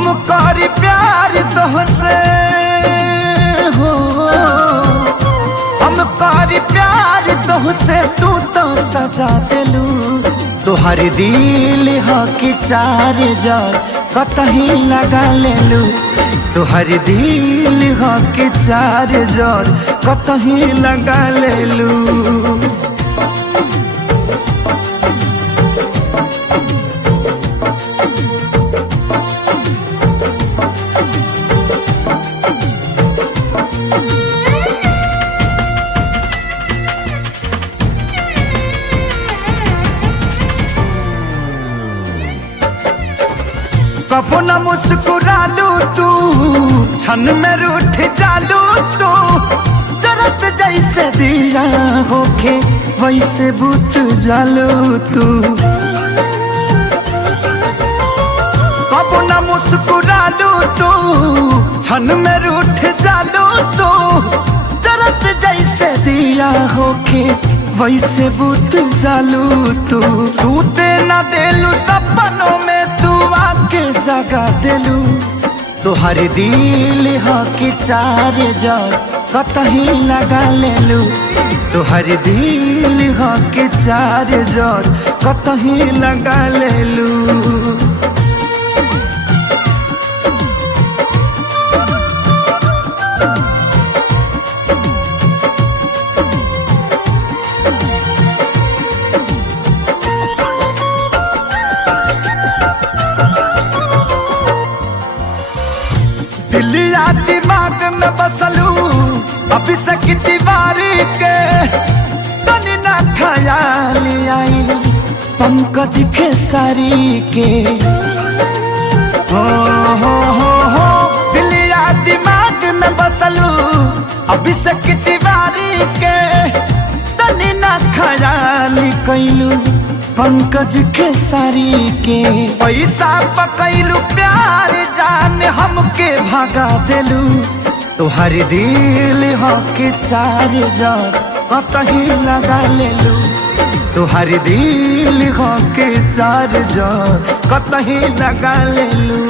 हम करी प्यार तोहसे हो, हम करी प्यार तोहसे, तू तो सजा दिलू। तोहर दिल हो कि चार जार कतही लगा लेलू। तोहर दिल हो कि चार जार कतही लगा लेलू। कबो न मुस्कुरालू तू, क्षण में रूठ जालू तू। जरत जैसे दिया होके वैसे बुत जालू तू। कबो न मुस्कुरालू तू, क्षण में रूठ जालू तू। जरत जैसे दिया होके वैसे बुत जालू तू। सूते न देलू सपनों में तू आके जगा दिलू। तोहर दिल हो कि चार जार कतही लगा लेलू। तोहर दिल हो कि चार जार कतही लगा लेलू। दिलिया दिमाग में बसलू अभी से दीवारी के। तनी ना ख्याल आई पंकज खेसारी के। हो दिलिया दिमाग में बसलू अभी से दीवारी के। तनी ना ख्याल कैलू पंकज खेसारी के। पैसा पकैलू प्यार जान हमके भागा दिलू। तोहर दिल हो कि चार जार कतही लगा लेलू। तोहर दिल हो कि चार जार कतही लगा लेलू।